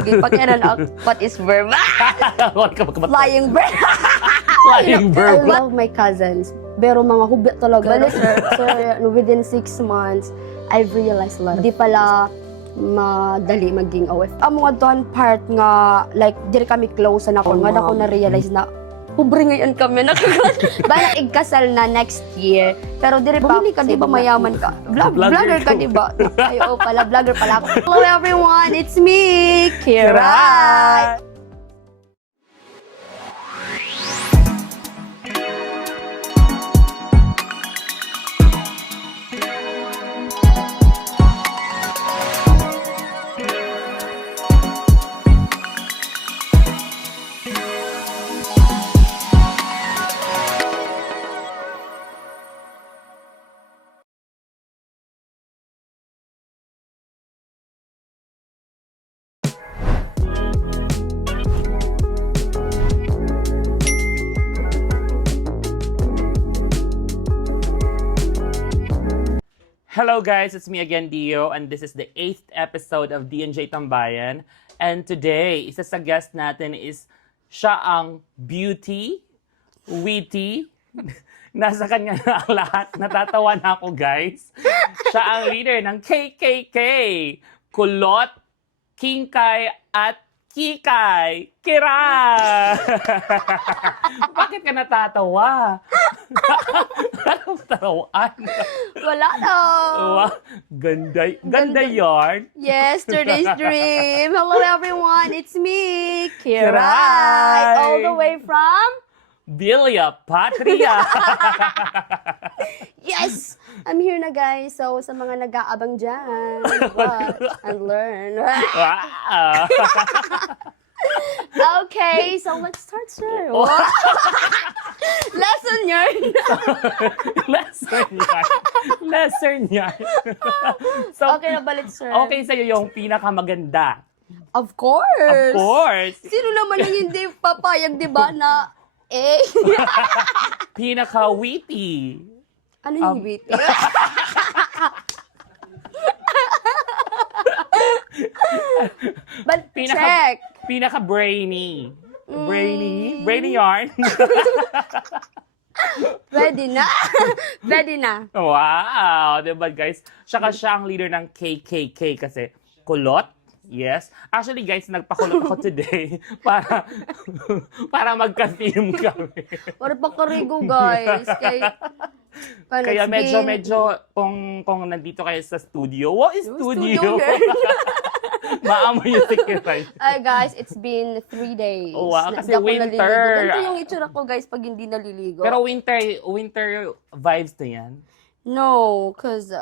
Pagkailan what is verb? Flying bird. Flying I bird. love my cousins. Pero mga hubya talaga. Bali, sir, within 6 months, I've realized a lot. Di pala madali maging OF. Ang mga doon part nga, like, di kami close na ako. Nga ako na-realize na, pobre ngayon kami. Ba igkasal na next year. Pero di rin pa, ka, di ba mayaman ka? Vlogger ka, di ba? Ay, oo pala, vlogger pala ako. Hello everyone, it's me, Kira. Hello guys, it's me again, Dio, and this is the 8th episode of D&J Tambayan. And today, isa sa guest natin is siya ang beauty, witty, nasa kanya na ang lahat. Natatawa na ako, guys. Siya ang leader ng KKK, Kulot, Kingkay, at Kikay, Kira! Bakit ka natatawa? Anong tawaan? Wala na. Wow, ganda yarn. Yesterday's dream. Hello everyone, it's me, Kira. Kiray. All the way from... Bilya Patria. Yes! I'm here na guys. So, sa mga nag-aabang dyan, watch and learn. Wow. Okay, so let's start, sir. Lesson yarn. Lesson yarn. So, Okay na balik, sir. okay sa'yo yung pinakamaganda. Of course. Of course. Sino naman ang hindi papayag, di ba, na Pinaka-witty. Ano yung wit? But check. Pinaka-brainy. Brainy yarn. Ready na? Ready na. Wow! Diba guys? Siya ang leader ng KKK kasi kulot. Yes. Actually guys, nagpakulot ako today para magka-film kami. Para pa karigo, guys. Kaya medyo kung nandito kayo sa studio. What is studio? Maamoy yung sikiray. Ay guys, it's been 3 days. Wow, kasi Hindi ako winter. naliligo. Ganito yung itsura ko guys pag hindi naliligo. Pero winter vibes na yan. No, cause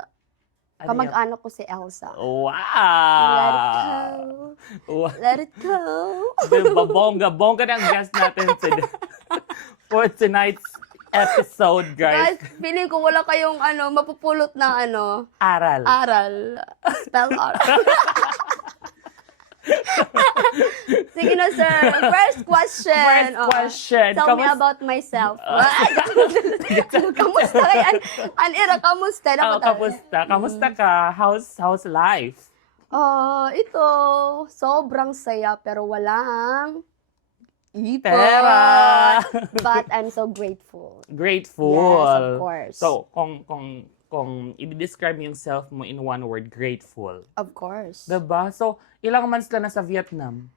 Ano kamag-anak ko si Elsa. Wow! Let it go. Wow. Let it go. Diba, bongga na ang guest natin today. For tonight's episode, guys. Guys, feeling ko wala kayong mapupulot na Aral. aral. Spell aral. Sige na, sir. First question. Tell me about myself. Kamusta kayo? Anira, kamusta? Kamusta ka? How's life? Ito, sobrang saya pero walang ipon. Pera. But I'm so grateful. Grateful. Yes, of course. So, kung i-describe yung self mo in one word, grateful. Of course. Diba? So, ilang months ka na sa Vietnam?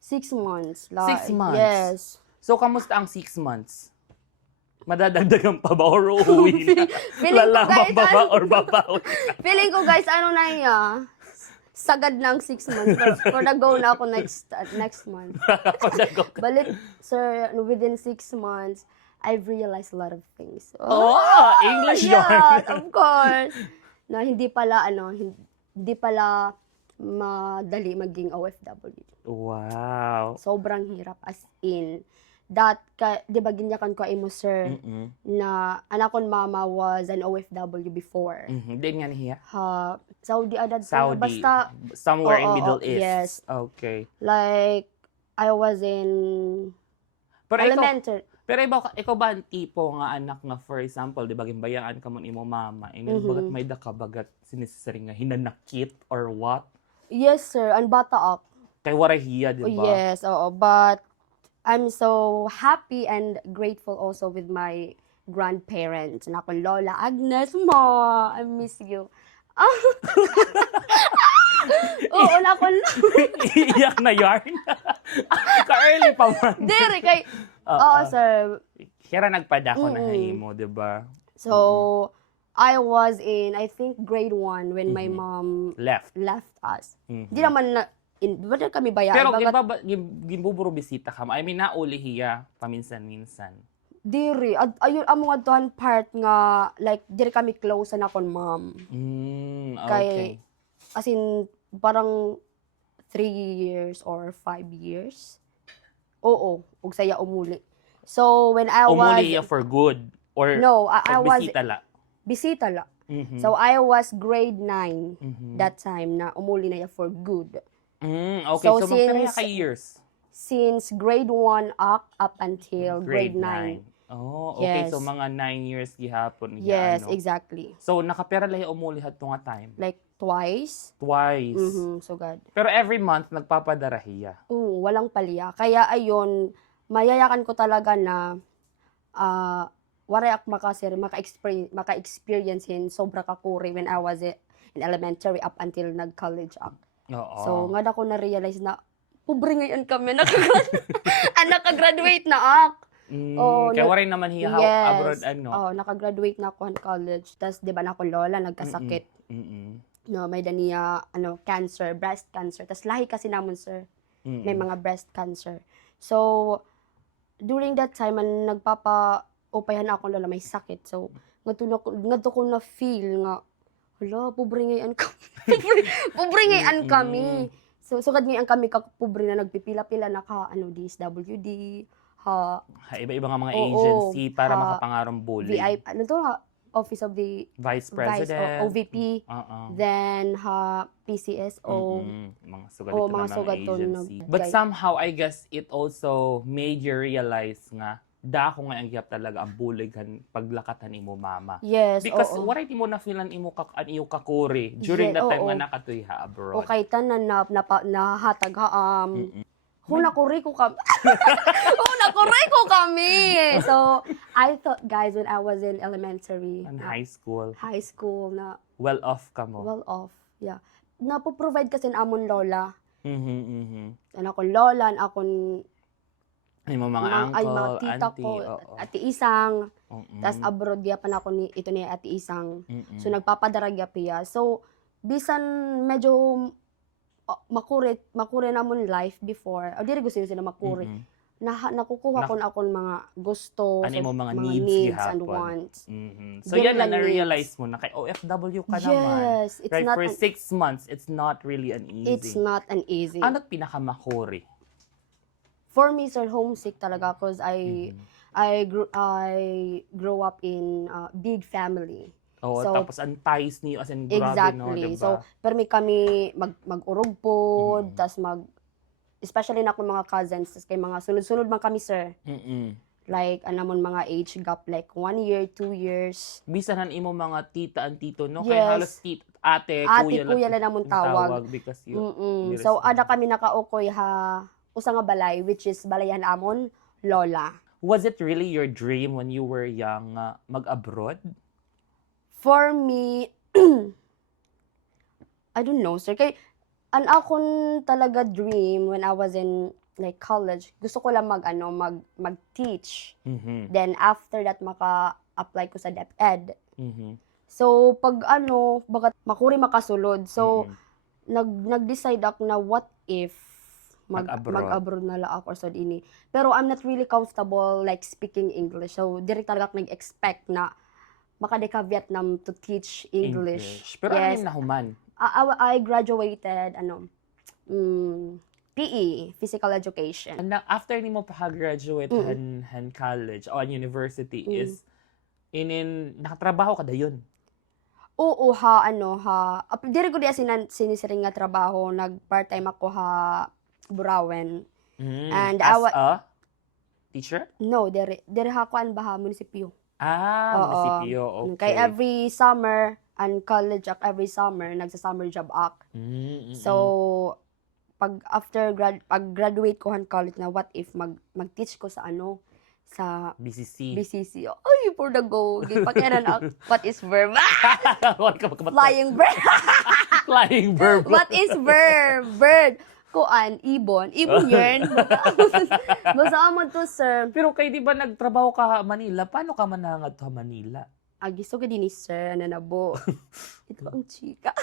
6 months. 6 months? Yes. So, kamusta ang 6 months? Madadagdagan pa ba or uuwi na? Feeling ko, guys, ba ba or babawi? Feeling ko guys, sagad ng 6 months. For the go na ako next month. Balit, sir, within 6 months, I've realized a lot of things. English yes, yarn. of course. Na hindi pala madali maging OFW. Wow. Sobrang hirap as in. Di ba ginyakan ko imo, sir, na anak kon mama was an OFW before. Din nga niya. Saudi adad ko. Saudi. Basta, Somewhere in Middle East. Yes. Okay. Like, I was in elementary. Pero ikaw ba ang tipo nga anak nga, for example, di ba, gimbayaan ka mo imo mama, and then bagat may daka, bagat sinisisari nga hinanakit or what? Yes, sir. Ang bata up. Kay warahiya, di ba? Yes, oo. But I'm so happy and grateful also with my grandparents. Na akong Lola Agnes mo. I miss you. Oo, na akong Iyak na yarn. Ka-early pa man. Dere kay Oo, sir. Kaya nagpadako na mo, di ba? So, I was in, I think, grade 1 when my mom Left. left us. Di naman na, wala kami bayaan. Pero Bagat- gimbuburo bisita ka mo. I mean, nauli hiya paminsan-minsan. Diri, ayun, among adtohan part nga, like, diri kami close na akong mom. Okay. As in, parang 3 years or 5 years. Oo, ug saya umuli. So, when I was... Umuli hiya for good? Or No, I was... bisita la? Bisita la. Mhm. So, I was grade 9 that time na umuli na ya for good. Okay, So, so magpira since- ka years? Since grade 1 up until grade 9. Oh, okay. Yes. So, mga 9 years gihapon. Yes, ano. exactly. So, nakapera lang yung umuli hat nga time? Like, twice. Twice. So, God. Pero every month, nagpapadarahiya. Oo, walang palya. Kaya, ayun, mayayakan ko talaga na waray ak maka-experience in sobra kakuri when I was in elementary up until nag-college ak. Oo. So, nga da ko na-realize na, pobre ngayon kami, nakagraduate na ak. Oo, kaya waray naman hiya abroad, ano? Oh, nakagraduate na ako in college. Tapos, di ba na ako lola, nagkasakit. No, may daniya, cancer, breast cancer. Tapos, lahi kasi namon, sir. May mga breast cancer. So, during that time, nagpapa-opayan ako lola, may sakit. So, nga ko na feel nga, hala, pobre ngayon kami. pobre ngayon kami. So, sugad ngayon kami pobre na nagpipila-pila na ka, DSWD, Iba-iba nga mga Oo, agency para makapangarong bully. Office of the Vice President. OVP, then PCSO. Mga sugat Oo, ito mga ng mga sugat to agency. nag- But somehow, I guess, it also made you realize nga, dako nga ang giyap talaga ang buligan paglakatan imo mama. Yes, Because oo. waray di mo na feelan imo ang iyong kakuri during the time oo. nga nakatuyha abroad. Okay, tanan nahatag hunakuri ko kami. Hunakuri ko kami. So, I thought, guys, when I was in elementary, And high school, na well off ka mo. well off, yeah. Napo-provide kasi na amon lola. Mhm. Ano akong lola, akong Ay, mga uncle, mga tita auntie, ko, oo. ati isang, Mm-mm. tas abroad gyapon ako ito ni ati isang. Mm-mm. So nagpapadara gyapon. So bisan medyo makure namon life before. O diri gusto sila makure. Mm-mm. Nakukuha ko na akong mga gusto, Ano yung mga needs needs and gihapon. wants. So Dili yan na lang na-realize mo na kay OFW ka naman. Yes, it's Right, not for an, 6 months, it's not really an it's easy. not an easy. Ano't pinakamakuri? For me, sir, homesick talaga because I grew up in a big family. Oo, So, tapos ang ties niyo, as in, grabe, no? Exactly. Diba? So, permi kami mag-urog po, tas especially na akong mga cousins, tas kay mga sunod-sunod man kami, sir. Like, anamon mga age gap, like 1 year, 2 years. Bisanan imo mga tita and tito, no? Yes. Kaya halos ate, Kuya lang namon tawag. because you, So, ada kami nakaukoy usa nga balay, which is balayan amon, lola. Was it really your dream when you were young mag-abroad? For me, I don't know, sir. Kay, an akong talaga dream when I was in like college, gusto ko lang mag-teach. Then after that, maka-apply ko sa DepEd. So, pag bagat makuri makasulod. So, nag-decide ako na what if mag-abroad na lang ako sa ini. Pero I'm not really comfortable like speaking English. So, direct talaga ako nag-expect na makadeka Vietnam to teach English. Pero yes. ano na human? I graduated, PE, Physical Education. And after ni mo pa-graduate han college o university is nakatrabaho ka dayon. Oo, diri ko di sinisiring nga trabaho, nag-part-time ako Burawen. And as a teacher? No, diri hakuan munisipyo. Munisipyo, okay. Kay every summer and college every summer nagsa-summer job ako. So pag graduate ko han college na, what if mag-teach ko sa sa BCC. BCC. Ay, for the go. Pakiran ako. What is verb? Wala ka magkamatay. Flying bird. Flying verb. What is verb? Bird. Kuan, ibon. Ibon yun. Basta mo to, sir. Pero kay di ba nagtrabaho ka Manila? Paano ka manangad to Manila? Gusto ko din ni sir, bo. Ito ang chika.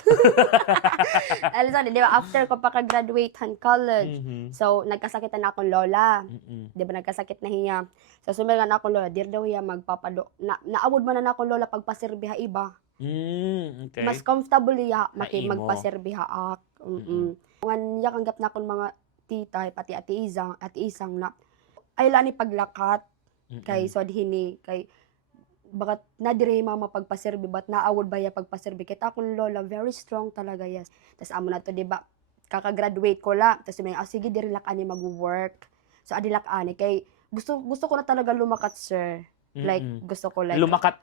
Alam sa, di ba, after ko paka-graduate han college, so, nagkasakitan na akong lola. Di ba, nagkasakit na hiya. So, sumiran akong lola, dir daw hiya magpapado. Naawod mo na akong lola pagpasirbiha iba. Okay. Mas comfortable hiya, Kaimo. magpasirbiha ak. Ngan hiya kanggap na akong mga tita, pati ati isang na, ay lani paglakat, kay Sodhini, kay bakat na dire mama pagpaserbi bat naawod ba ya pagpaserbi kita akong lola very strong talaga yes tas amo na to di ba kaka-graduate ko la tas may sige dire lak ani mag-work so adilak ani kay gusto ko na talaga lumakat sir like gusto ko like lumakat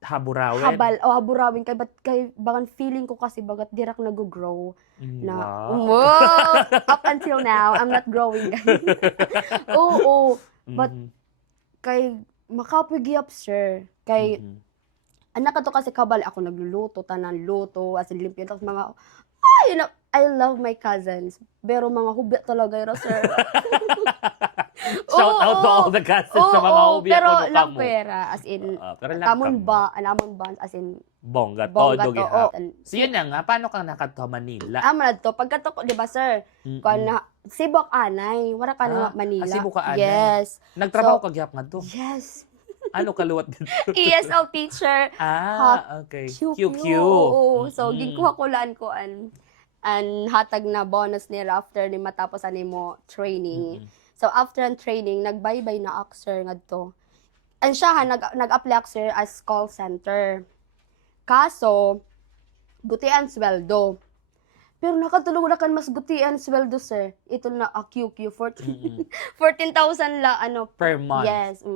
haburawin. Haburawin kay bagan feeling ko kasi bagat dirak nag-grow na Wow. up until now I'm not growing oo but kay makapag-up sir kay anak ka to kasi kabal ako nagluluto tanan luto as in limpyo tapos mga I love my cousins pero mga hubya talaga yun sir. Shout out to all the cousins sa mga hubya pero ko lang pera as in namon ba as in bongga todo to. So yun na nga, paano kang nakadto Manila? Amo na to pagkato ko di ba sir kuan na Cebu anay wala ka na Manila. Cebu ka anay. Yes. Nagtrabaho ka gyap nga to. Yes. Ano kaluwat dito? ESL teacher. Okay. QQ. Oo. So, gikuha ko laan ko an hatag na bonus nila after ni matapos mo training. So, after ang training, nagbaybay na ako, sir, ngadto. And siya, nag-apply ako, sir, as call center. Kaso, gutian sweldo. Pero nakatulog na kan mas gutian sweldo, sir. Ito na, QQ, 14,000 la, Per month? Yes.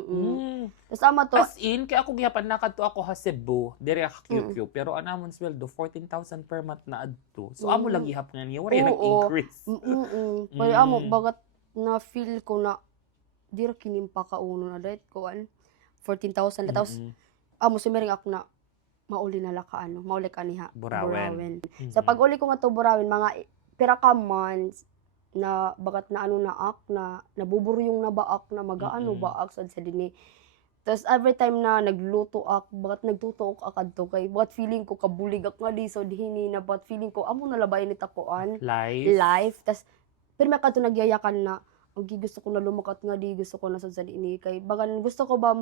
Tapos ama to. As in, kaya ako giyapan nakadto ako ha Cebu, dire ka QQ, pero anamon sweldo 14,000 per month na adto. So amo lang gihap nga niya, wala nag-increase. Pero amo bagat na feel ko na dire kinimpa ka uno na dahit ko 14,000 na tapos amo sumiring ako na mauli na la ka mauli ka niha Burawen. So pag uli ko nga to Burawen mga pira ka months na bagat na naak na nabuburyong na baak na magaano baak sa dinhi. Tapos every time na nagluto ak, bagat nagtuto ak akadto kay bagat feeling ko kabulig ak nga di so dihini na bagat feeling ko amo na labay ni takuan life. Tapos pero kadto nagyayakan na okay, gusto ko na lumakat nga di gusto ko na sa dinhi kay bagan gusto ko ba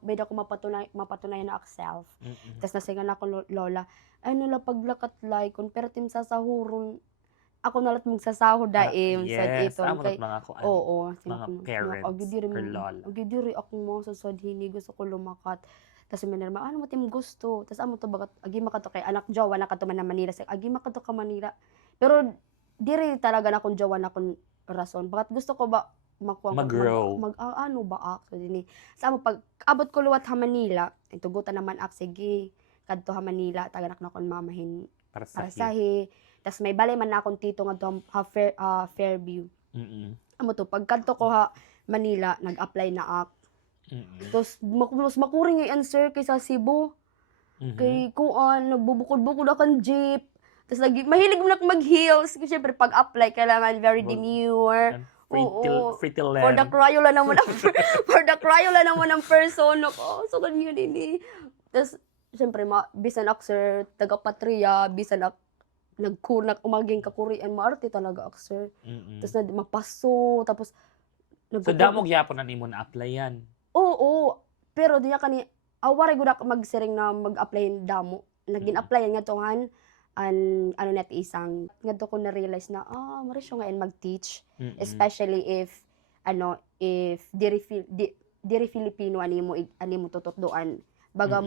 may ko mapatunayan na ak self. Tapos nasingan ako lola ay nala paglakat like kon pero tim sasahuron ako nalat magsasahod daim yes, sa ito kay mga kuan. Oo, mga parents or lola. Agidiri ako mo sa hini gusto ko lumakat. Tas may naman ano mo tim gusto. Tas amo to bagat agi makato kay anak jowa na kato man na Manila sa agi makato ka Manila. Pero diri talaga na kun jowa na kun rason. Bagat gusto ko ba makuha mag-grow. Ano ba ak so dinhi. Sa amo pag abot ko luwat ha Manila, itugutan naman ak sige kadto ha Manila taganak na kon mamahin para sahi. Tas may balay man na akong tito nga to Fairview. Amo to pagkadto ko ha Manila nag-apply na ak. Tapos mas makuring nga answer kaysa Cebu. Kay kuan nagbubukod-bukod akan jeep. Tapos mahilig mo na mag-heels. Kasi syempre pag-apply kailangan very demure. Free till For the Crayola naman ang person ko. So ganyan ini. Tapos syempre bisan ak sir taga-patriya, bisan ak nagkunak umaging ka Korean maarte talaga ak sir. Tapos na mapaso tapos so damo gyapon na nimo na apply yan. Oo. Pero diya kani awari gud ako magsiring na mag-apply damo. Nagin-apply nga tohan ano net isang ngadto ko na realize na mari siya nga mag-teach especially if diri Filipino animo tututduan baga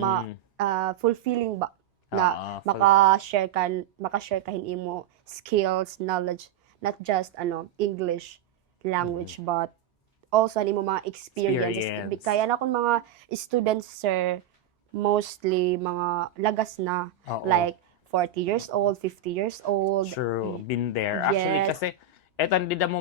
fulfilling ba na maka-share kahin imo skills, knowledge, not just English language but also nimo mga experiences. Kaya na kun mga students sir mostly mga lagas na like 40 years old, 50 years old. True, been there. Yes. Actually kasi eto hindi na mo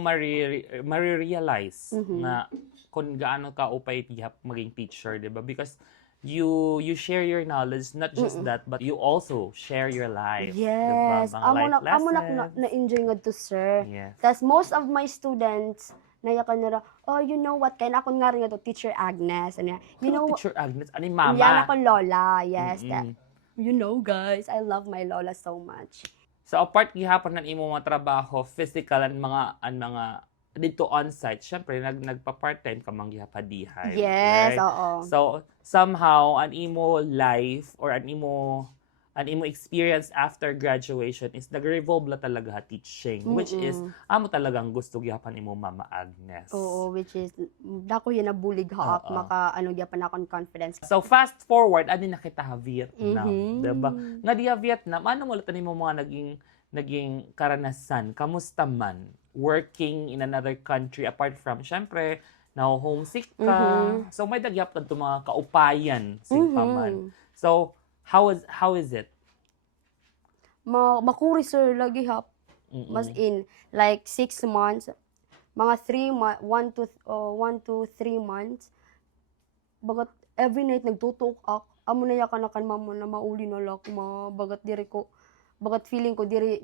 marirealize Mhm. na kung gaano ka upay tihap maging teacher, di ba? Because you share your knowledge, not just that, but you also share your life. Yes, Diba? Mga life amo na lessons. na-enjoy nga to, sir. Yes. Tas most of my students nayakan nila, oh, you know what, kaya na akong nga rin nga to, Teacher Agnes. Ano, yan, you know, Teacher Agnes, ani mama? yan akong lola, yes. Mm-mm. You know, guys, I love my lola so much. So apart gihapon ng imo mga trabaho, physical and mga dito on-site, syempre nagpa-part-time ka mang gihapadihay. Yes, right? oo. So somehow an imo life or an imo experience after graduation is nag-revolve la talaga ha teaching, which is amo talagang gusto gyapon imo Mama Agnes. Oo, which is, dako yun nabulig ha, Oo. maka, ano, yapan akong confidence. So fast forward ani nakita ha Vietnam, Mhm. diba? Nga diha Vietnam, ano mo latan mo mga naging karanasan? Kamusta man working in another country apart from syempre now homesick ka. So may dagyap kadto mga kaupayan sing paman. So how is it? Makuri, sir, lagi hap. Mm-mm. Mas in, like, 6 months, mga 3 months, 1 to 3 months, bagat every night nagtutok ak, amo na yakan mamo na mauli na lak, bagat feeling ko, diri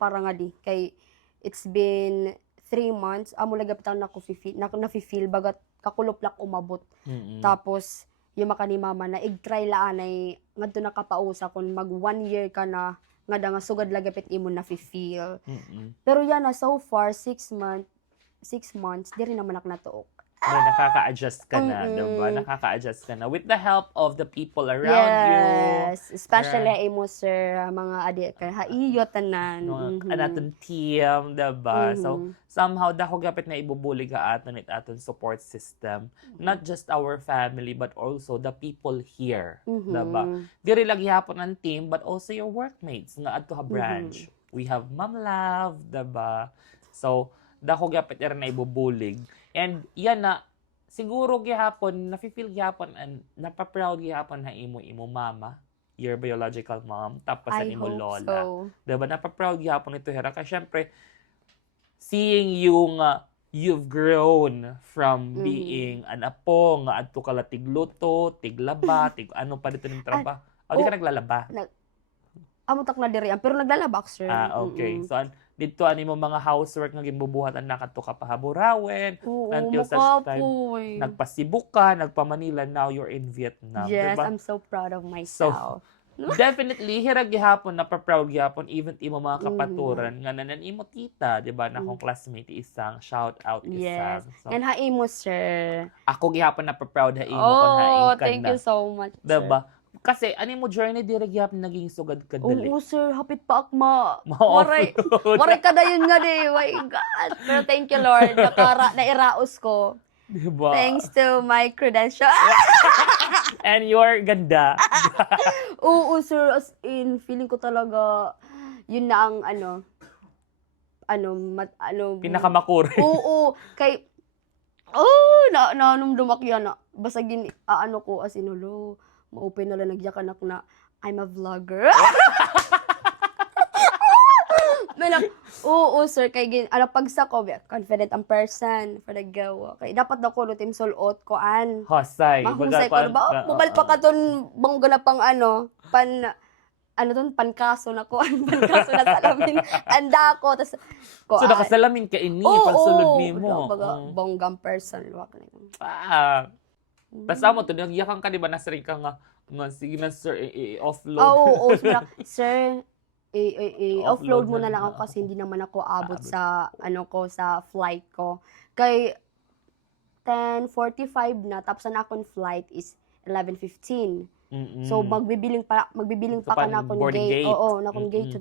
para nga di, kay, it's been 3 months, amo lagapitang na-feel, bagat kakulop lak umabot. Mm-mm. Tapos, yung maka ni mama na ig-try laan ay ngadto nakapausa kung mag 1 year ka na nga da nga sugad lagapit imo na feel. Mm-mm. Pero yan na so far 6 months diri naman ak natuok. May nakaka-adjust ka na, diba? Nakaka-adjust ka na with the help of the people around you. Yes, especially imo, sir, mga adik kay haiyo tanan. Mga anaton team, diba? So, somehow, dako gapit na ibubulig ka aton it aton support system. Not just our family, but also the people here, diba? Diri lagi hapon ang team, but also your workmates nga adto ha branch. We have Ma'am Love, diba? So, dako gapit na ibubulig. And yan na, siguro gihapon, nafe-feel gihapon, and napaproud gihapon na imo mama, your biological mom, tapos ang I imo hope lola. so. Diba? Napaproud gihapon ito, Hera. Kasi syempre, seeing yung you've grown from being an apo, nga adto ka la tigluto, tiglaba, ano pa dito ng trabaho. O, di ka naglalaba? Amo tak na diri, pero naglalabak, sir. Okay. So, dito ani mo mga housework nga ginbubuhatan na kadto ka pahaburawin until such time nagpasibuk ka, nagpa-Manila, now you're in Vietnam. Yes, diba? I'm so proud of myself. Definitely hirag gihapon na proud gihapon even imo mga kapaturan nga nanan imo tita, di ba, na akong classmate isang shout out Yes. isang. So, And haimo, sir. ako gihapon na proud ha imo kon haing Oh, ka thank na. you so much, Diba? Kasi ani mo journey diri gihapon naging sugad ka dali. Oo, sir. Hapit pa akma. Ma-offload. Waray ka na yun nga di. My God. Pero thank you, Lord. Nairaos ko. Diba? Thanks to my credential. And your ganda. Oo, sir. As in, feeling ko talaga, yun na ang Pinakamakuri. Oo. Kay, nanumdumak yan na. Basta ko, as in, ma-open na lang nagyakanak na, I'm a vlogger. Oo, sir, kay pagsa ko, confident ang person for the gawa. Kay dapat daw ko team sulot ko Hosay. mahusay ko ba? Mobile pa ka ton bangga na pang pankaso na ko, pankaso na salamin. Anda ko tas ko. So nakasalamin ka ini pagsulod nimo. Bonggang person luwak na. Tas amo to nagyakang ka di ba nasring ka nga sige na sir i-offload. Oo, sir. Offload mo na lang ako kasi hindi naman ako abot sa sa flight ko. Kay 10:45 na tapos na akong flight is 11:15. So magbibiling pa ka na akong gate. Oo, na akong gate.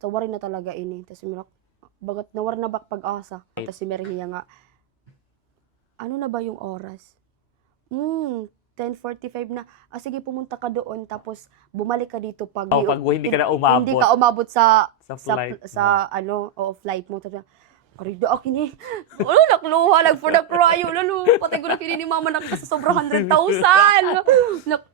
So worry na talaga ini. Tapos bagat nawar na ba pag-asa. Tapos si Maria nga ano na ba yung oras? 10:45 na. Sige, pumunta ka doon tapos bumalik ka dito pag hindi ka na umabot. Hindi ka umabot sa flight flight mo. Tapos karido ako ni. Nakluha lang for the prayo. Patay ko na kini ni mama sa sobrang 100,000.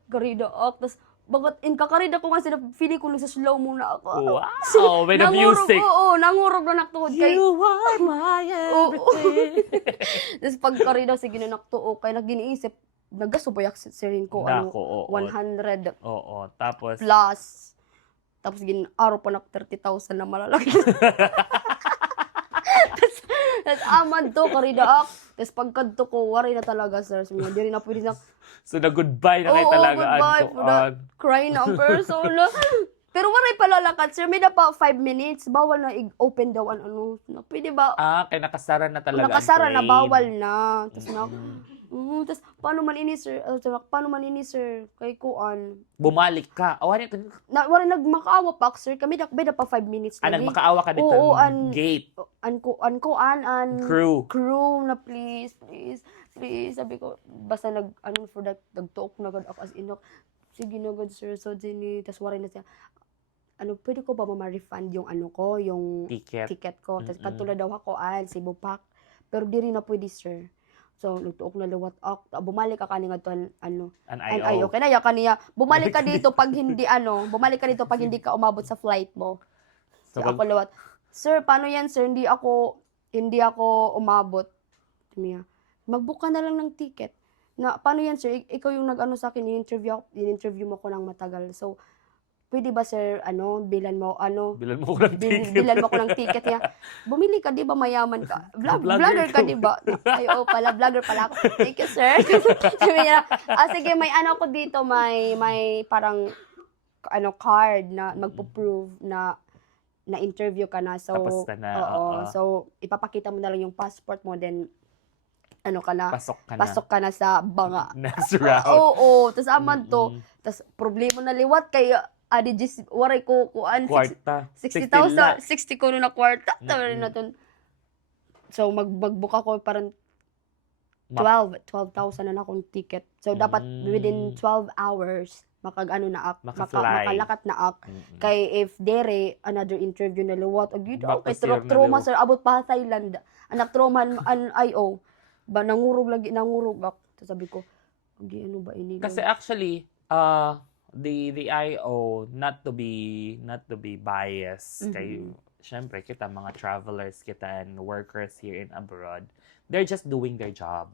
Karido ako. Tapos bagat in kakarida ko nga sila, feeling ko sa slow muna ako. Wow, with the music. Oo, nangurog na naktuod kay. You are my everything. Tapos pagkarida, sige na naktuo, kay nag-iniisip, nagasubayak sirin ko, Nako, oo. 100 Oo, tapos, plus. Tapos araw pa nak 30,000 na malalaki. Tapos amad to, karida ak. Tapos pagkadto ko, wari na talaga, sir. So, di rin na pwede na, so na-goodbye na kayo talaga. goodbye for that cry na ang person. Pero wari pala lakad, sir. May na pa 5 minutes. Bawal na i-open daw ang ano. Pwede ba? Kaya nakasara na talaga Nakasara na, ang train. bawal na. Tapos tapos, paano man ini, sir? Paano man ini, sir? Kay kuan. Bumalik ka. Wari Wari nagmakaawa pa, sir. Kami na pa 5 minutes. nagmakaawa ka dito Oo, ng gate. Crew na please. Sabi ko, basta nagtuok na agad ako as inok. Sige na agad, sir. So, dini. Tapos wari na siya. Pwede ko ba ma-refund yung yung ticket ko. Tapos katulad daw ako, Cebu Pack. Pero di rin na pwede, sir. So, nagtuok na lawat ako. Bumalik ka kanina to, An IO. Kaya kaniya, bumalik ka dito pag hindi, bumalik ka dito pag hindi ka umabot sa flight mo. So, ako lawat, sir, paano yan, sir? Hindi ako umabot. Miya, mag-book ka na lang ng ticket. Paano yan, sir? Ikaw yung nag-ano sa akin, in-interview mo ko ng matagal. So, pwede ba, sir, bilan mo ko ng ticket niya. Bumili ka, di ba, mayaman ka? Vlogger ka, di ba? Ay, pala, vlogger pala ako. Thank you, sir. Sabi niya, sige, may ko dito, may parang, card na magpo-prove na interview ka na. So, tapos ka na. So, ipapakita mo na lang yung passport mo, then, pasok ka na sa banga. Next round. Oo. Tapos aman to. Tapos problema na liwat kay waray ko kuan Kwarta. 60,000, 60 ko na kwarta. Tawag na ton. So magbuka ko parang 12,000 na akong ticket. So dapat within 12 hours makalakat na ak. Kay if dere another interview na liwat agid kay trauma, sir, abot pa Thailand. Anak trauma IO. Ba nangurog ako. So sabi ko, ano ba ini? Kasi actually, the IO, not to be biased, kay syempre kita mga travelers kita and workers here in abroad, they're just doing their job.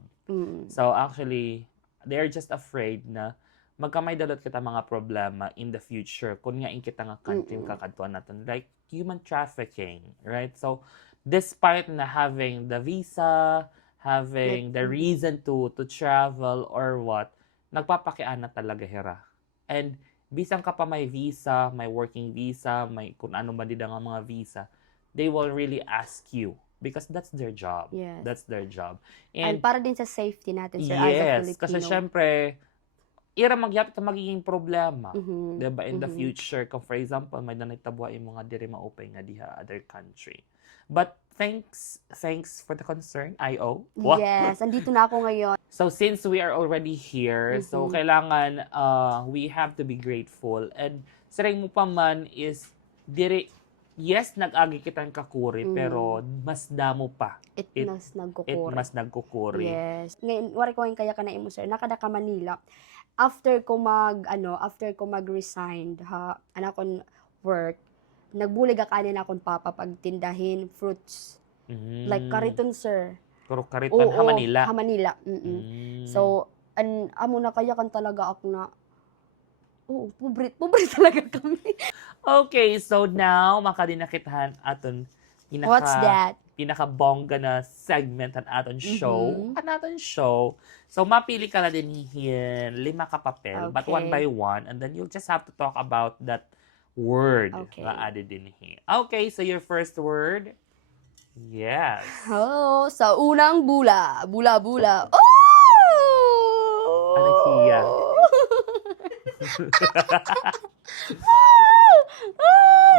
So actually, they're just afraid na magkamay dalot kita mga problema in the future kung nga in kita nga country kakadtuan natin, like human trafficking, right? So despite na having the visa, having the reason to travel or what, nagpapakiana talaga hira. And bisang ka pa may visa, may working visa, may kung ano man din ang mga visa, they will really ask you because that's their job. Yes. That's their job. And para din sa safety natin, sir, as a Filipino. Kasi syempre, magyapit ka magiging problema. Diba? In the future, kung for example, may nanagtabwa yung mga diri ma-open nga diha other country. But thanks for the concern, IO. Yes, andito na ako ngayon. So since we are already here, so kailangan we have to be grateful. And sarang mo pa man is yes, nag-agi kitang kakuri, pero mas damo pa. It mas nagkukuri. Yes. Ngayon, wari ko yung kaya ka na imo, sir. Nakada ka Manila. After ko mag-resign, anak kong work, nagbulig ka kanina akong papa pagtindahin fruits. Like kariton, sir. Kariton, Hamanila. Hamanila. So, amo na kaya kan talaga ako na, pobre talaga kami. Okay, so now, makadinakitahan aton What's that? pinaka-bongga na segment at aton show. So, mapili ka na din hin 5 ka papel, but one by one, and then you'll just have to talk about that word na added din here. Okay, so your first word? Yes. Sa unang bula. Bula. Oh! Ano hiya?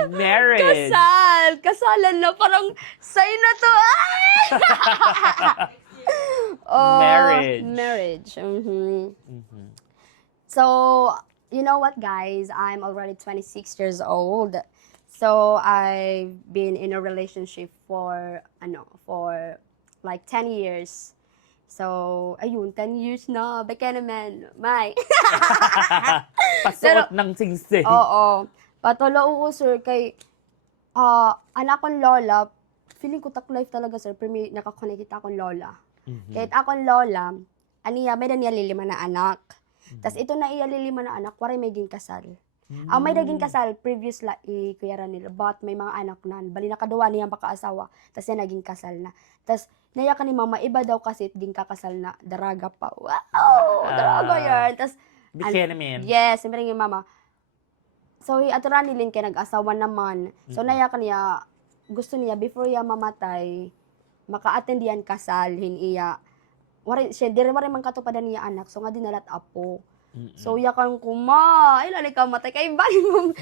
Marriage. Kasalan na, parang sign na to. Marriage. So, you know what, guys? I'm already 26 years old. So, I've been in a relationship for like 10 years. So, ayun, 10 years na. Baka naman, May. Pasuot ng singsing. Oo. Patulao ko, sir, kay anak kong lola, feeling ko tak life talaga, sir, pero may nakakonekita akong lola. Kahit akong lola, aniya, may niya lilima na anak. Tas ito na iya lilima na anak, waray may ging kasal. Ang may naging kasal, previous kuya nila, but may mga anak na, bali nakaduwa niyang pakaasawa, tas yan naging kasal na. Tas, naya ka ni mama, iba daw kasi ging kakasal na, daraga pa. Wow! Daraga yan! Tas, Bikini man. yes, sabi rin yung mama. So, ato nilin kay nag-asawa naman. So, naya ka niya, gusto niya, before niya mamatay, maka-attend yan kasal, hiniya. Dire man katupadan niya anak, so nga dinalat apo. So, yakan ko, ma, ay lalay ka matay. Kaya bangin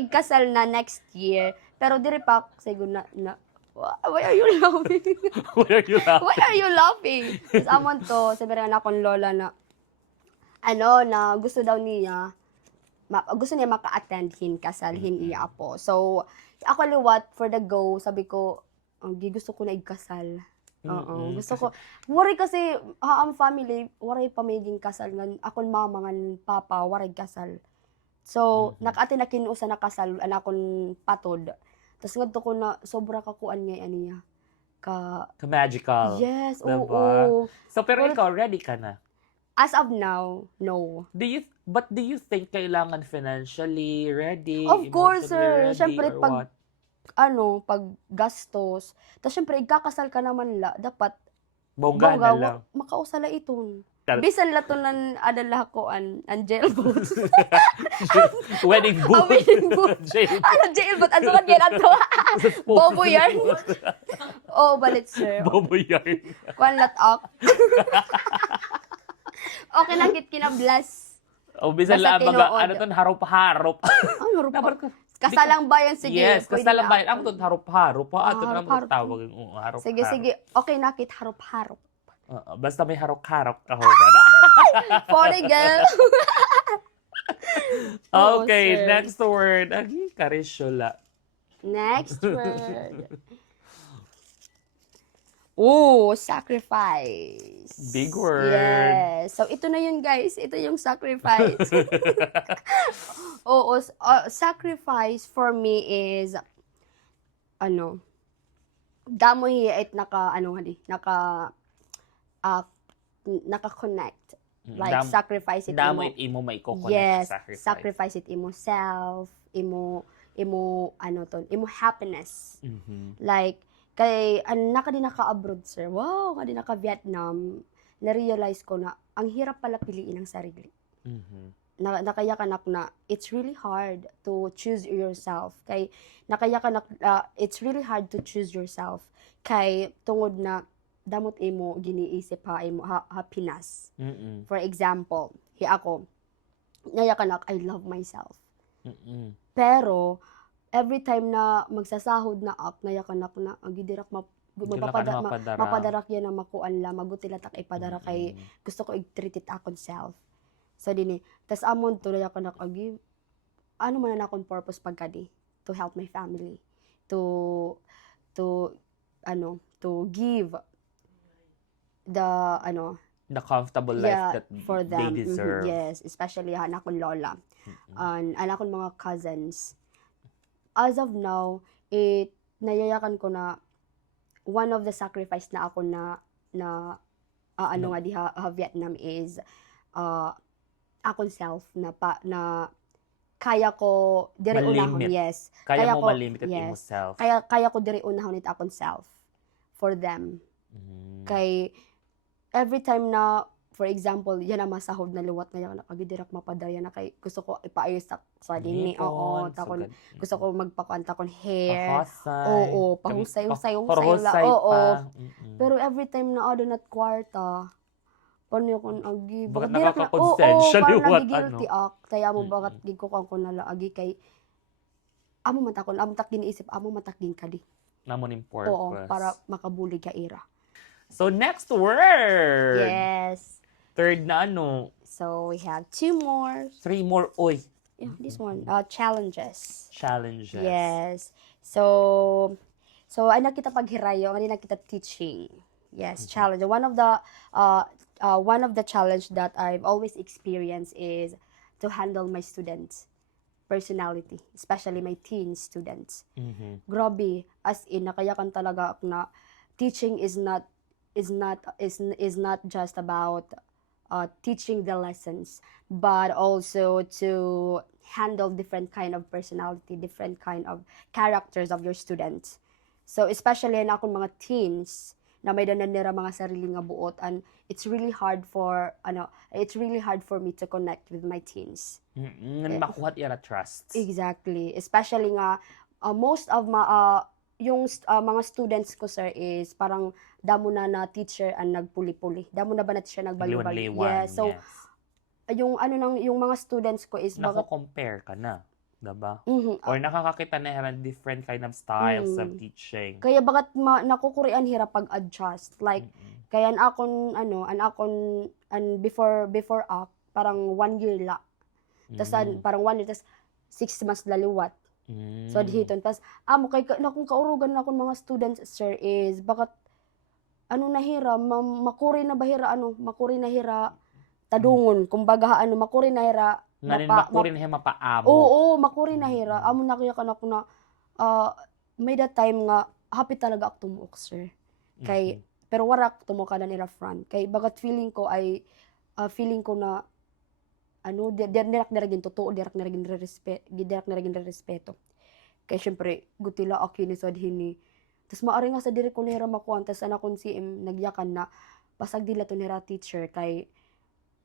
igkasal na next year. Pero dire pa, siguro na, why are you laughing? Why are you laughing? Why are you laughing? Tapos amon to, sabi rin akong lola na, na gusto daw niya, gusto niya maka-attend kasalhin iya po. So, ako liwat, for the go, sabi ko, gusto ko na igkasal. Oo, gusto ko. Waray kasi, ang family, waray pa maging kasal. Akon mama, ngan papa, waray kasal. So, nakati na kinuusa na kasal, anakon patod. Tapos ngadto ko na, sobra kakuan niya, aniya. Ka-magical. Yes, Diba? oo. So, pero ikaw, ready ka na? As of now, no. But do you think kailangan financially ready? Of course, emotionally sir. ready, Siyempre, or pag what? pag gastos. Tapos syempre, ikakasal ka naman dapat Bongga na lang. makausala iton. Bisan lato ng adala ko ang jailboat. Wedding booth. Wedding booth. Ano jailboat? Ano ka yan ato? Bobo yarn. Oh, balit sir. Bobo yarn. Kwan lat up. Okay lang kit kinablas. O bisan Basta lang, tinuod. ano ton, harop-harop. Ano rupa? Kasalang bayan, sige. Yes, pwede kasalang na. bayan. Ang ton, harop-harop. Ato na harop-harop. tawag yung harop-harop. Sige, sige. Okay na kit harop-harop. Basta may harok-harok ka ho. Funny girl. Oo, Okay, sir. next word. Agi, karisyola. Next word. Oh, sacrifice. Big word. Yes. So, ito na yun, guys. Ito yung sacrifice. Oo, sacrifice for me is, damoy it naka-connect. Like, sacrifice it Damo imo. it imo may kukunin Yes, sacrifice it imo self, imo happiness. Like, kay naka din naka-abroad, sir. Wow, nga din naka-Vietnam. Na-realize ko na ang hirap pala piliin ang sarili. Nakayakanak na it's really hard to choose yourself. Kay nakayakanak it's really hard to choose yourself. Kay tungod na damot imo giniisip imo happiness. For example, ako nayakanak I love myself. Pero every time na magsasahod na nayakanak na agidirak mapadarak yan na makuan la magutilatak ipadarak kay gusto ko i-treat it akon self. So dini tas amon to nayakanak agi man na akong purpose pagkadi to help my family to give the comfortable life that for them. they deserve. Yes, especially anak kong lola and anak kong mga cousins. As of now, nayayakan ko na one of the sacrifice na ako na nga diha Vietnam is akong self na kaya ko dire unahon. Yes. Kaya mo ko, malimit at imo self. Kaya ko dire unahon it akong self for them. Kay every time na for example, yan ang masahod na luwat na yan, nagidirak mapadaya na kay gusto ko ipaayos sa dini. Oo, takon gusto ko magpakuanta kon hair. Oo, pahusay-husay la. Oo. Pero every time na adon at kwarta, paano kon agi? Bakit nakaka-consensya liwat guilty act. Kaya mo bakit gid ko kang kunala agi kay amo tak giniisip, amo matagin ka di. Namon in purpose. Oo, para makabuli ka ira. So next word. Yes. Third na So we have 2 more. 3 more. Oy. Yeah, this one. Challenges. Challenges. Yes. So ano kita paghirayo, ano kita teaching. Yes, challenge. One of the challenge that I've always experienced is to handle my students' personality, especially my teen students. Grabe, as in nakayakan talaga ako na teaching is not just about teaching the lessons, but also to handle different kind of personality, different kind of characters of your students. So especially na akong mga teens na may nira mga sarili nga buot, and it's really hard for me to connect with my teens. Makuha ira trust. Exactly, especially nga most of yung mga students ko, sir, is parang damo na teacher ang nagpuli-puli. Damo na ba na siya nagbali-bali? Liwan-liwan, So yung yung mga students ko is Nako-compare ka na, diba? Mhm. Or nakakakita na heran different kind of styles of teaching. Kaya bagat nakukurian hirap pag-adjust. Like, kaya before parang 1 year la. Tas parang 1 year, tas 6 months laliwat. So, dihiton. Tas, kung kaurugan na akong mga students, sir, is, bakat, nahira, makuri na hira, tadungon, kumbaga, makuri na hira, Makuri na mapaamo. Oo, makuri na hira. Amo na kaya ka na ko na, may that time nga, happy talaga ako tumuok, sir. Kay, pero warak tumuka na nila front. Kay, bagat feeling ko na, dirak na rin totoo, dirak na rin respeto. Kaya syempre, gutila ako ni sa hini. Tapos maari nga sa diri ko nira makuha, tapos anak kong si nagyakan na, pasag dila to nira teacher, kay,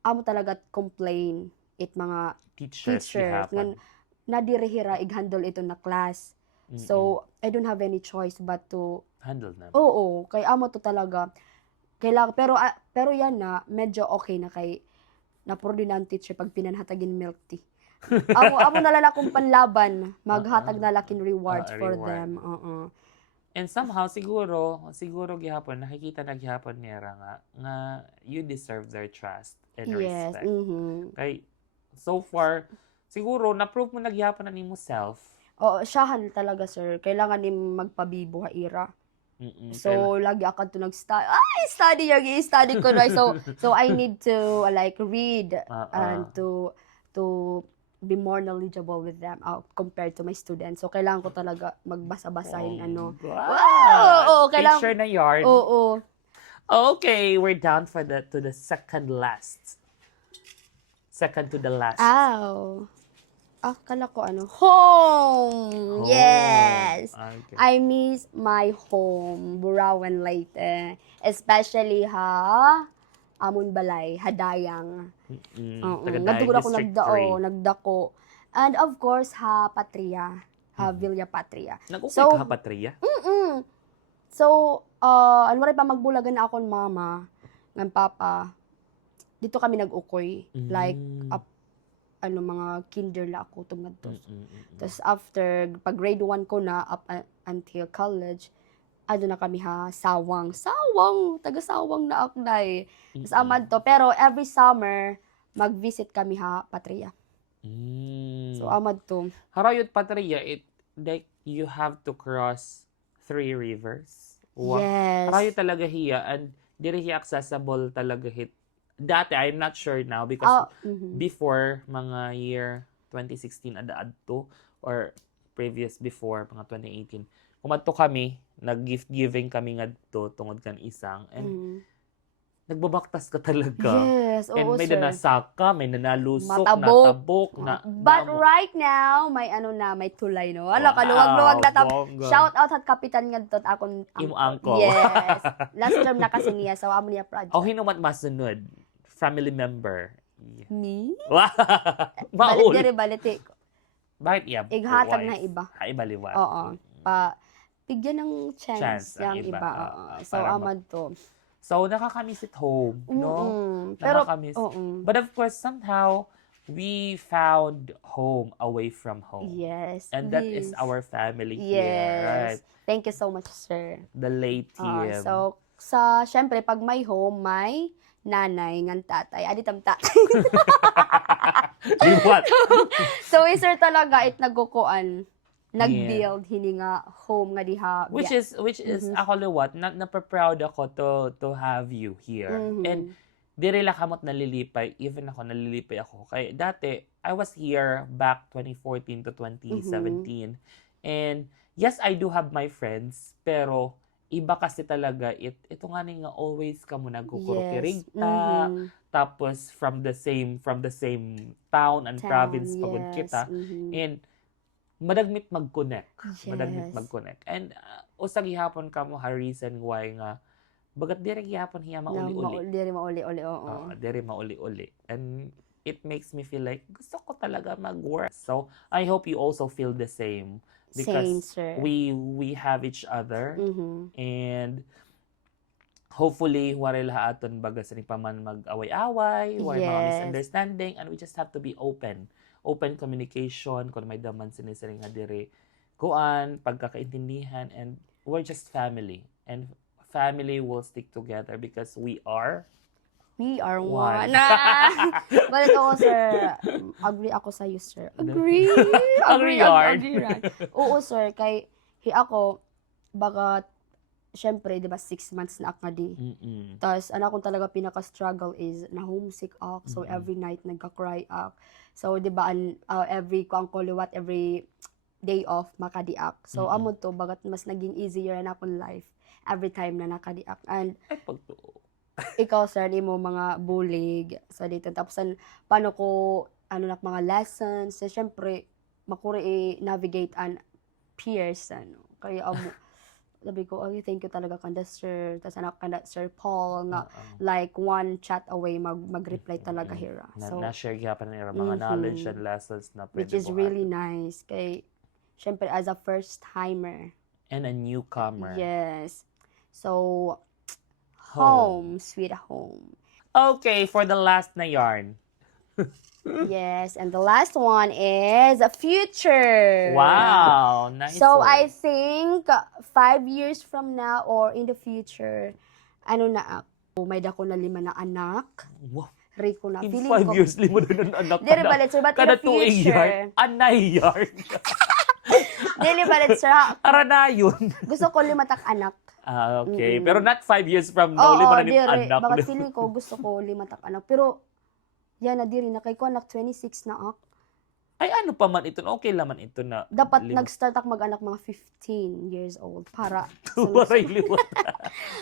amo talaga complain it mga teachers nga nadirihira ig-handle ito na class. So, I don't have any choice but to handle them. Oo, kay amo to talaga. Kailangan, pero yan na, medyo okay na kay napordinan teacher pag pinanhatagin milk tea. amo na lang akong panlaban, maghatag na laking rewards for reward. them. And somehow, siguro gihapon, nakikita na gihapon nila nga you deserve their trust and Yes. respect. Kay, so far, siguro, na-prove mo na gihapon na ni mo self. Oo, siyahan talaga, sir. Kailangan ni magpabibo ha ira. So, lagi ako to study yung i-study ko. Right? So, I need to, read and to be more knowledgeable with them compared to my students. So, kailangan ko talaga magbasa-basa yung Wow! kailangan. Picture na yarn. Oo. Okay, we're down to the second to the last. Ow. Kala ko home. Yes. Okay. I miss my home, Burawan Leyte. Especially amon balay, Hadayang. Nagtugod ako nagdako. And of course, Patria. Villa Patria. Nag-ukay ka Patria? So, rin pa magbulagan na akong mama, ng papa. Dito kami nag-ukoy. Like, mga kinder la ako tungod to. Tapos after, pag grade 1 ko na, up until college, na kami sawang, taga-sawang na akday. Tapos amad to. Pero every summer, mag-visit kami Patria. So amad to. Harayot Patria, like, you have to cross 3 rivers. Yes. Harayot talaga hiya, and diri hiya accessible talaga hit. Dati, I'm not sure now because before mga year 2016 adto or previous before mga 2018, kumadto kami, nag-gift giving kami ngadto tungod kan isang, and nagbabaktas ka talaga. Yes, and oo, may sir. nanasak may nanalusok, Matabok. natabok, But right now, may may tulay, no? Kaluwag-luwag na bongga. Shout out at kapitan nga tot akong Imo uncle. Yes. Last term na kasi niya, so amo niya project. Oh, hinumat masunod? Family member. Me? Maul. Baliti. Bakit iya? Ighatag na iba. Ibaliwat. Oo. Bigyan ng chance yung iba. So, amad to. So, nakakamiss at home, no? Pero, Nakakamiss. But of course, somehow, we found home away from home. Yes. And that is our family here, Yes. right? Thank you so much, sir. The late team. So, syempre, pag may home, may nanay ng tatay. Adi tamta. What? So, sir talaga, nagkukuan. Nag-build, hini nga home nga diha. Which is ako liwat, na proud ako to have you here. And Diri la kamot nalilipay, even ako nalilipay ako. Kaya dati, I was here back 2014 to 2017. And yes, I do have my friends, pero iba kasi talaga ito nga ni nga always kamo nagkukurukirigta, tapos from the same town and province pagod kita. And madagmit mag-connect. Madagmit mag-connect. And usag gihapon kamo ha reason why nga bagat diri gihapon hiya mauli-uli. Diri mauli-uli, oo. Diri mauli-uli. And it makes me feel like gusto ko talaga mag-work. So, I hope you also feel the same. Because Same, sir. we have each other. And hopefully, wari aton baga sa pa man mag-away-away, wari mga misunderstanding, and we just have to be open. Open communication, kung may daman sinisaring nga diri. Kuan, pagkakaintindihan, and we're just family. And family will stick together because we are one. Balit ako, sir. Agree ako sa iyo, sir. Agree. Agree yard. Oo, sir. Kay ako, bagat, syempre, di ba, 6 months na ako nga di. Tapos, akong talaga pinaka-struggle is na homesick ako. So, every night nagka-cry ako. So, di ba, every day off, makadiak. So, amo to, bagat mas naging easier na akong life every time na nakadiak. And, ikaw, sir, di mo mga bulig sa dito. Tapos, paano ko, mga lessons. So, syempre, makuri navigate and peers, Kaya, sabi ko, thank you talaga kanda, sir. Tapos, kanda, Sir Paul, nga, like, one chat away, mag-reply talaga here. So, na-share gihapon nila mga knowledge and lessons na pwede which is really nice. Kay, syempre, as a first-timer. And a newcomer. Yes. So, home, sweet home. Okay, for the last na yarn. Yes, and the last one is a future. Wow, nice. So, one. I think 5 years from now or in the future, may dako na 5 na anak. Wow. Rico na. In Feeling 5 ko, years, 5 na anak ka Dili na. balit, sir, but in Kada the 2 yarn, future, anay yarn. dili balit, sir, Ara na yun. gusto ko 5 tak anak. Okay, pero not 5 years from now, 5 na diri. anak. Bakit feeling ko, gusto ko 5 tak anak. Pero, yan na diri, na kay ko anak 26 na ako. Ay, ano pa man ito? Okay laman ito na. Dapat nag-start ako mag-anak mga 15 years old para Waray liwat.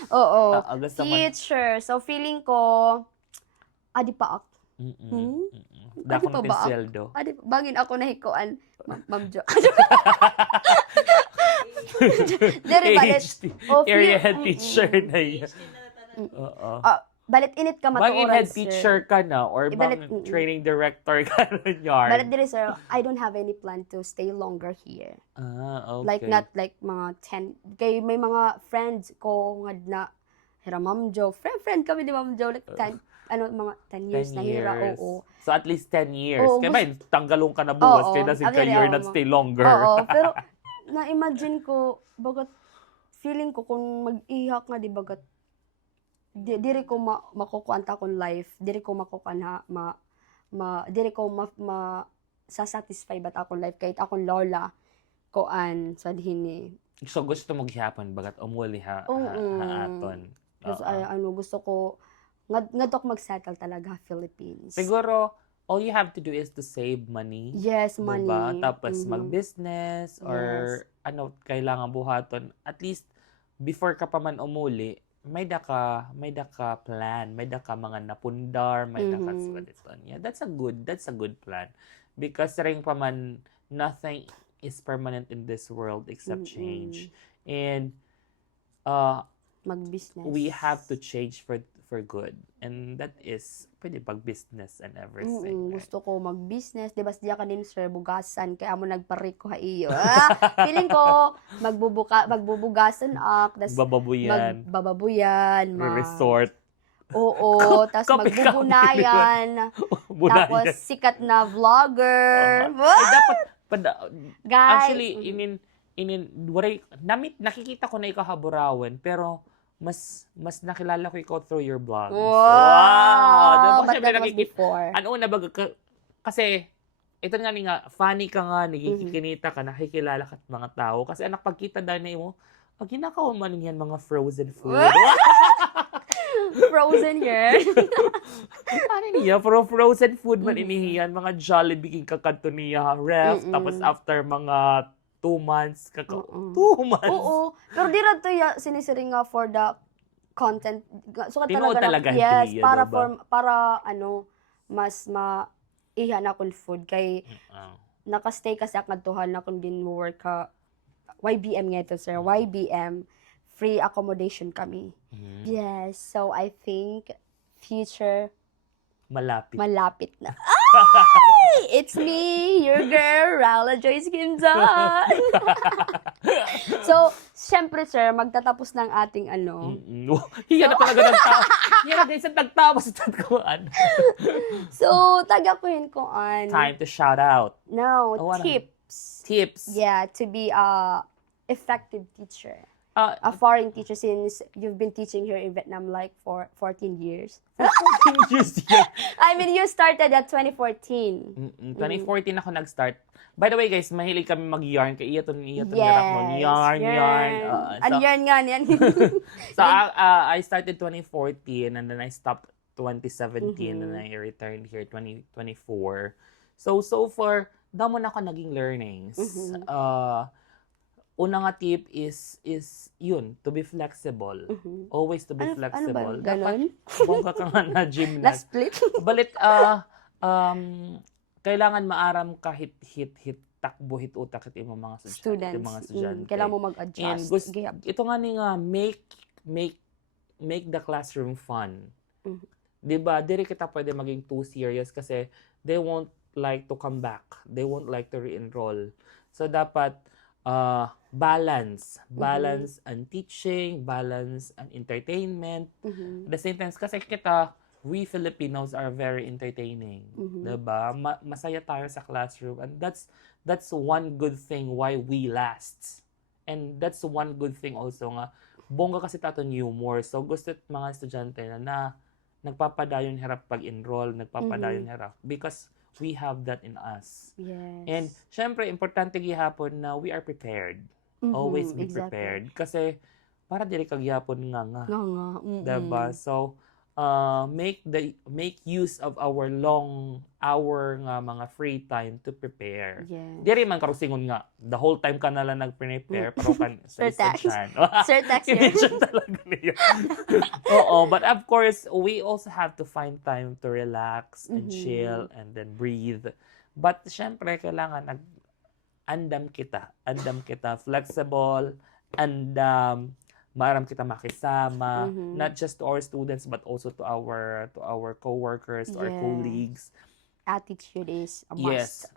Oo. Agas naman. Future. So, feeling ko, adi pa ako. Dakong pa ba ako? pinseldo. Adi, bangin ako nahikuan. Ma'am Jo. Dere balit. Area head teacher na yan. Oo. Balit init ka Bangin matuoran, head teacher ka na or bang training director ka na yarn. Balit dire, sir, I don't have any plan to stay longer here. Okay. Like, not like mga 10. Kay may mga friends ko nga na, hira Ma'am Jo. Friend kami ni Ma'am Jo. Like, 10, mga 10 years 10 na hira. years. Oo. So, at least 10 years. Oo, Kaya ba, tanggalong ka na buwas. Kaya nasin ka Actually, year not stay longer. Oo, pero na-imagine ko, bagat feeling ko kung mag-ihak nga, di bagat, diri ko makukuanta kong life, diri ko makukuan diri ko sasatisfy bat akong life kahit akong lola koan sa dinhi. So, gusto mo gihapon bagat umuli ha aton. Gusto ko ngadto mag-settle talaga Philippines. Siguro, all you have to do is to save money. Yes, money. Diba? Tapos mag-business or kailangan buhaton. At least, before ka pa man umuli, may daka plan, may daka mga napundar, may daka swaditon. Yeah, that's a good plan. Because ring pa man, nothing is permanent in this world except change. And mag-business. We have to change for good. And that is pwede pag-business and everything. Gusto ko mag-business. Diba diya ka din, sir, bugasan. Kaya mo nagparik ko ha iyo. Feeling ko, magbubugasan ako. Bababuyan. Magbababuyan. Resort. Oo. Tapos magbubunayan. Tapos sikat na vlogger. Ay, dapat, Guys. actually, nakikita ko na ikaw haburawan, pero mas nakilala ko ikaw through your vlogs. Wow! But that was before. Ano na ba? Kasi, ito nga funny ka nga, nagikikinita ka, nakikilala ka at mga tao. Kasi anak, pagkita dahil na mo, ginakaw man yan mga frozen food. frozen here. Ano niya? Pero frozen food man inihiyan. Mga Jollibee king kakanto niya. Ref. Tapos after mga 2 months. 2 months? Oo. Pero di ra to sinisiring nga for the content. So Tinuod talaga yes, tiya, para diba? para mas maihan akong food kay nakastay kasi akong adtuhan akong din work ka YBM nga ito, sir. YBM free accommodation kami. Yes, so I think future malapit na. Ay! It's me, your girl, Rala Joyce Kimzon. So, syempre, sir, magtatapos ng ating Hiya na talaga nagtawa. Hiya na guys, nagtawa sa tatkuan. So, taga ko yun kung Time to shout out. No, Oh, ano? tips. Tips. Yeah, to be a effective teacher. Uh, A foreign teacher since you've been teaching here in Vietnam like for 14 years. I mean, you started at 2014. 2014 ako nag-start. By the way, guys, mahilig kami mag-yarn. Kaya iya to Yes. yarn. Ano yarn nga yan? So, I started 2014 and then I stopped 2017 and I returned here 2024. So far, damo na ako naging learnings. Una nga tip is yun, to be flexible. Always to be flexible. Ano ba? Ganon? Bongga ka nga na gymnast. Na-split? Balit, kailangan maaram ka hit takbo hit utak it imong mga Students. mga estudyante. Kailangan mo And mag-adjust. ito nga ni nga make the classroom fun. 'Di ba? Diri kita pwede maging too serious kasi they won't like to come back. They won't like to re-enroll. So dapat balance and teaching, balance and entertainment. At the same time kasi we Filipinos are very entertaining. 'Di ba? Masaya tayo sa classroom and that's one good thing why we last. And that's one good thing also nga bongga kasi taton humor. So gusto mga estudyante na nagpapadayon hirap pag-enroll, nagpapadayon hirap because we have that in us. Yes. And syempre importante gihapon na we are prepared. Always be exactly. prepared kasi para dili ka gihapon nga. Nga. Diba? So make use of our long hour nga mga free time to prepare. Yes. Diri man karusingon nga the whole time ka na lang nag-prepare pero kan sa Sir Tax. istasyan. Sir Tax yun. Kinention talaga niya. Oo, but of course, we also have to find time to relax and chill and then breathe. But syempre, kailangan andam kita, flexible, maaram kita makisama, not just to our students but also to our coworkers, to our Yes. colleagues. Attitude is a must. Yes.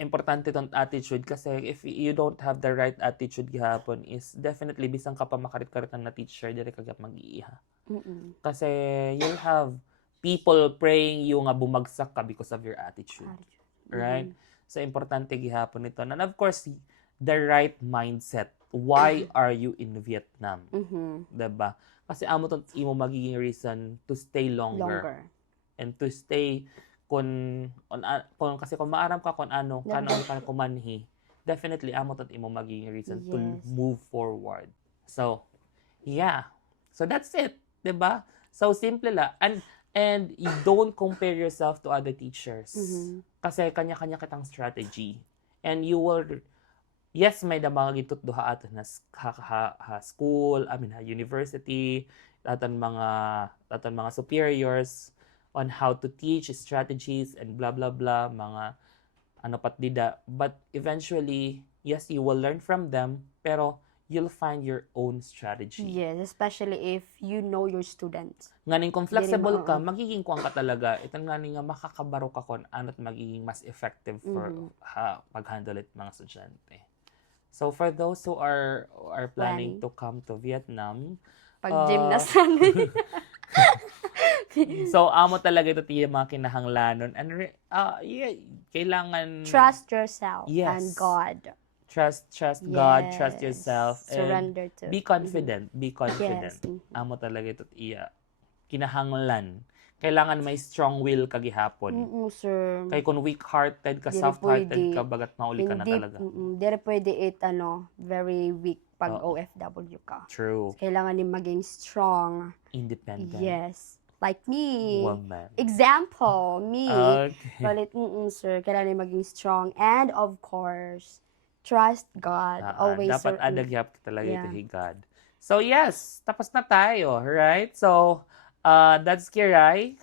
Importante tong attitude kasi if you don't have the right attitude gihapon is definitely bisang ka pa makarit-karit na teacher dire kag mag-iiha. Kasi you'll have people praying you nga bumagsak ka because of your attitude. Right? So importante gihapon ito. And of course, the right mindset. Why are you in Vietnam? Diba? Kasi amo tong imo magiging reason to stay longer. And to stay kung kasi kung maaram ka kung ano ka kumanhi, definitely amo tong imo magiging reason to move forward. So, yeah. So that's it, 'di ba? So simple la. And you don't compare yourself to other teachers. Kasi kanya-kanya kitang strategy. And you will yes, may damang gitot duha ato na school, university, aton mga superiors on how to teach strategies and blah blah blah mga patdida. But eventually, yes, you will learn from them, pero you'll find your own strategy. Yes, especially if you know your students. Nganing kung flexible ka, magiging kuang ka talaga. Ito nga nga makakabaro ka kung ano't magiging mas effective for pag-handle it mga estudyante. So for those who are planning to come to Vietnam, Pag-gymnast so amo talaga ito tiya mga kinahanglanon and kailangan trust yourself Yes. and God. Trust God, trust Yes. yourself, Surrender and to. be confident. Be confident. Yes. Amo talaga ito iya. Kinahanglan. Kailangan may strong will ka gihapon. Sir. Kay kung weak-hearted ka, Dili soft-hearted pwede. ka, bagat mauli ka na talaga. Dere pwede very weak pag OFW ka. True. Kailangan din maging strong. Independent. Yes. Like me. Woman. Example, me. Okay. Kalit, sir, kailangan maging strong. And of course, trust God. Always, Dapat sir. adagyap ka talaga Yeah. ito kay God. So yes, tapos na tayo, right? So, that's Kiray.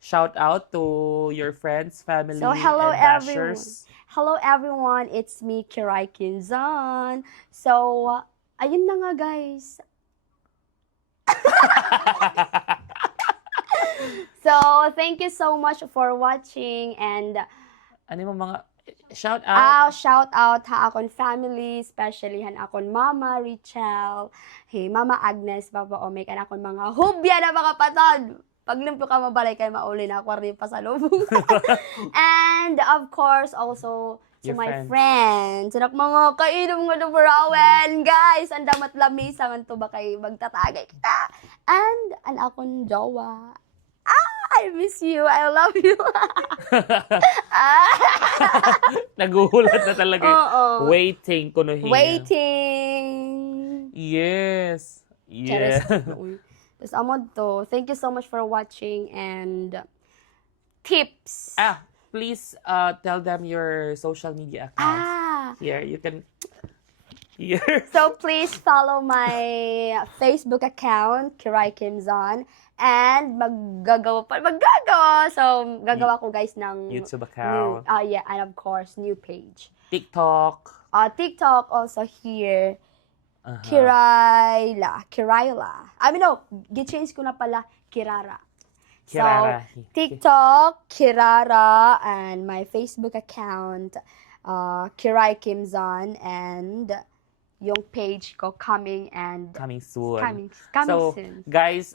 Shout out to your friends, family, So, hello, and everyone. bashers. Hello, everyone. It's me, Kiray Kinzan. So, ayun na nga, guys. So, thank you so much for watching and Ano mo mga shout out? shout out ha akon family, especially han akon Mama Richel, hey Mama Agnes, Papa Omek, and akon mga hubya na mga patod. Paglimpyo ka mabalay kay mauli na ako rin pa sa lubong. And of course, also to Your my friends. friends. Anak mga kainom nga dumurawen, guys. Ang damat lamisa nga to ba kay magtatagay kita. And ang akon jowa. I miss you. I love you. Naguhulat na talaga. Oo. Waiting ko no hiya. Waiting. Yes. Charis. Yeah. Uy. Tapos amod to. Thank you so much for watching and tips. Please tell them your social media accounts. Here, you can. Here. So please follow my Facebook account, Kiray Kimzon. And maggagawa. So, gagawa ko guys ng YouTube account. yeah, and of course, new page. TikTok. TikTok also here. Uh-huh. Kirayla. I mean, no, gi-change ko na pala, Kirara. Kirara. So, TikTok, Kirara, and my Facebook account, Kiray Kimzon, and yung page ko coming soon. coming So, soon. guys,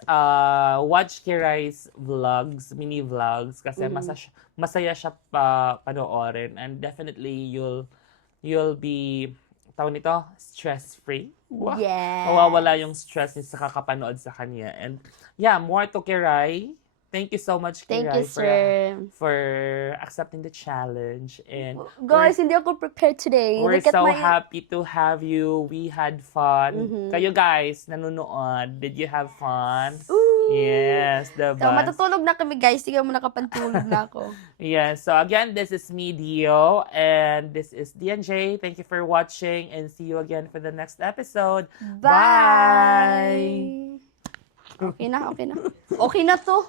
watch Kiray's vlogs, mini vlogs, kasi masaya siya panoorin, and definitely you'll be tawag nito, stress-free. Wow. Yes. Mawawala yung stress niya sa kakapanood sa kanya. And yeah, more to Kiray. Thank you so much, Thank Kiray, you, sir. for accepting the challenge. And Guys, hindi ako prepared today. we're Look at so my... happy to have you. We had fun. Kayo guys, nanonood, did you have fun? Ooh. Yes, the So, matutulog na kami, guys. Sige mo nakapantulog na ako. Yes, so again, this is me, Dio, and this is DNJ. Thank you for watching, and see you again for the next episode. Bye! Okay na, okay na. Okay na to.